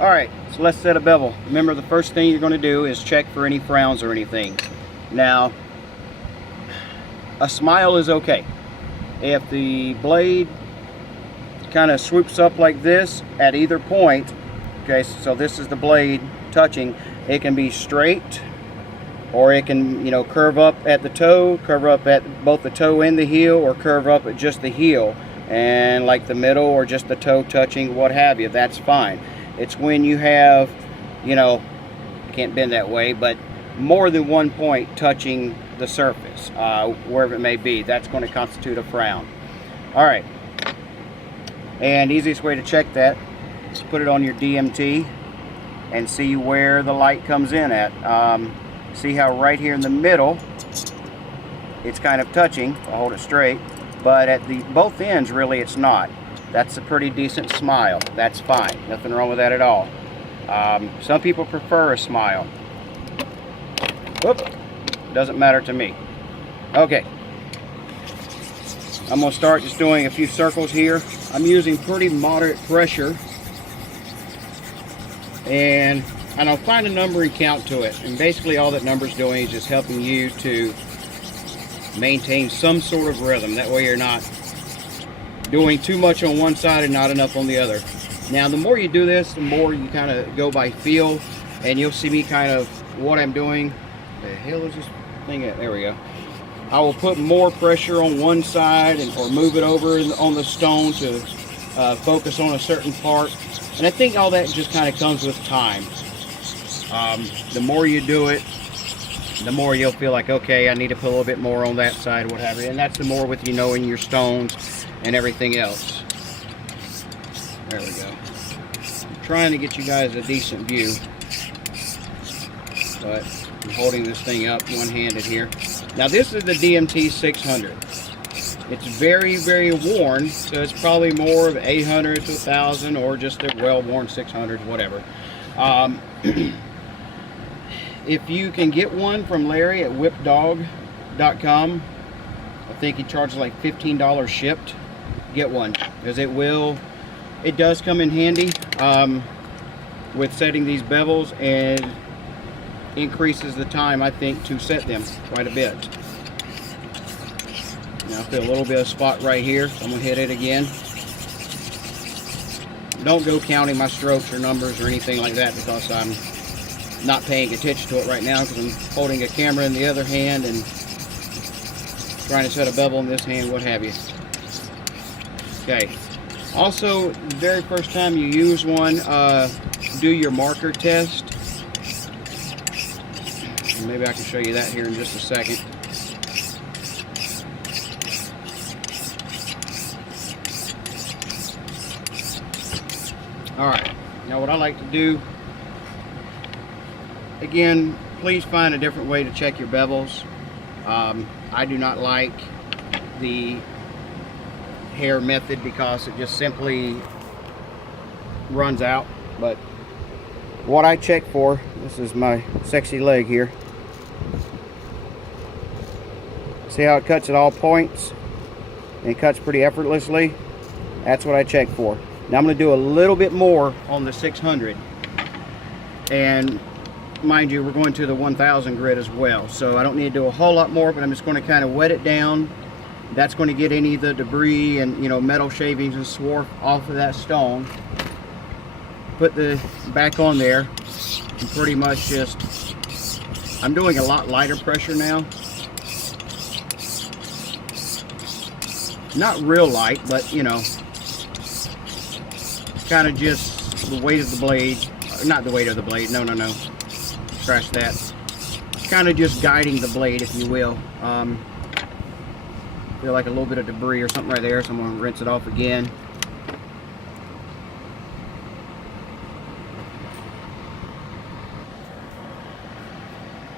Alright, so let's set a bevel. Remember, the first thing you're going to do is check for any frowns or anything. Now, a smile is okay. If the blade kind of swoops up like this at either point, okay, so this is the blade touching, it can be straight, or it can, you know, curve up at the toe, curve up at both the toe and the heel, or curve up at just the heel and like the middle, or just the toe touching, what have you. That's fine. It's when you have, you know, can't bend that way, but more than one point touching the surface, wherever it may be, that's going to constitute a frown. All right, and easiest way to check that is put it on your DMT and see where the light comes in at. See how right here in the middle it's kind of touching. I'll hold it straight, but at the both ends really it's not. That's a pretty decent smile. That's fine, nothing wrong with that at all. Some people prefer a smile. Whoop, doesn't matter to me. Okay, I'm going to start just doing a few circles here. I'm using pretty moderate pressure, and I'll find a number and count to it. And basically all that number's doing is just helping you to maintain some sort of rhythm. That way you're not doing too much on one side and not enough on the other. Now, the more you do this, the more you kind of go by feel, and you'll see me kind of what I'm doing. The hell is this thing at? There we go. I will put more pressure on one side or move it over on the stone to focus on a certain part. And I think all that just kind of comes with time. The more you do it, the more you'll feel like, okay, I need to put a little bit more on that side, what have you. And that's the more with you knowing your stones and everything else. There we go. I'm trying to get you guys a decent view, but I'm holding this thing up one-handed here. Now, this is the DMT 600. It's very, very worn, so it's probably more of 800 to 1,000, or just a well-worn 600, whatever. If you can get one from Larry at whipdog.com, I think he charges like $15 shipped. Get one, because it does come in handy with setting these bevels, and increases the time, I think, to set them quite a bit. Now I feel a little bit of spot right here, so I'm gonna hit it again. Don't go counting my strokes or numbers or anything like that, because I'm not paying attention to it right now, because I'm holding a camera in the other hand and trying to set a bevel in this hand, what have you. Okay, also, the very first time you use one, do your marker test. Maybe I can show you that here in just a second. Alright, now what I like to do, again, please find a different way to check your bevels. I do not like the hair method because it just simply runs out. But what I check for, this is my sexy leg here. See how it cuts at all points? And it cuts pretty effortlessly. That's what I check for. Now I'm going to do a little bit more on the 600. And mind you, we're going to the 1000 grit as well. So I don't need to do a whole lot more, but I'm just going to kind of wet it down. That's going to get any of the debris and, you know, metal shavings and swarf off of that stone. Put the back on there and pretty much just, I'm doing a lot lighter pressure now. Not real light, but you know, kind of just the weight of the blade, not the weight of the blade, no, scratch that. Kind of just guiding the blade, if you will. Feel like a little bit of debris or something right there, so I'm going to rinse it off again.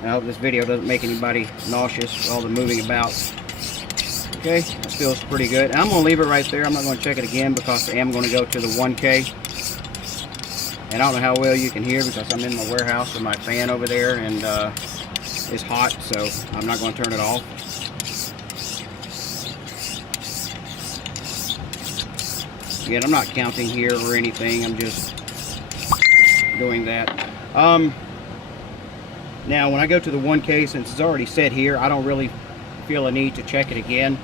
I hope this video doesn't make anybody nauseous with all the moving about. Okay, that feels pretty good. And I'm going to leave it right there. I'm not going to check it again because I am going to go to the 1K. And I don't know how well you can hear because I'm in my warehouse with my fan over there, and it's hot, so I'm not going to turn it off. Again, I'm not counting here or anything. I'm just doing that. Now when I go to the 1K, since it's already set here, I don't really feel a need to check it again.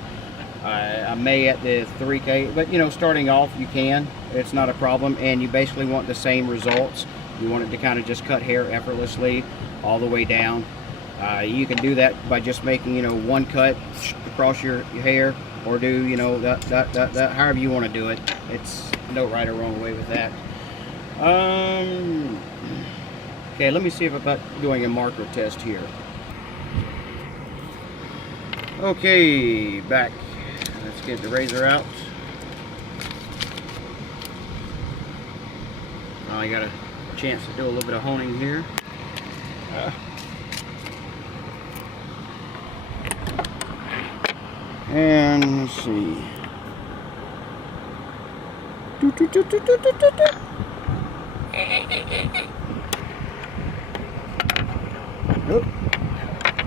I may at the 3K, but you know, starting off you can, it's not a problem, and you basically want the same results. You want it to kind of just cut hair effortlessly all the way down. You can do that by just making, you know, one cut across your hair, or do, you know, that however you want to do it. It's no right or wrong way with that. Okay, let me see about doing a marker test here. Okay, back. Let's get the razor out. I got a chance to do a little bit of honing here. And let's see. Oh,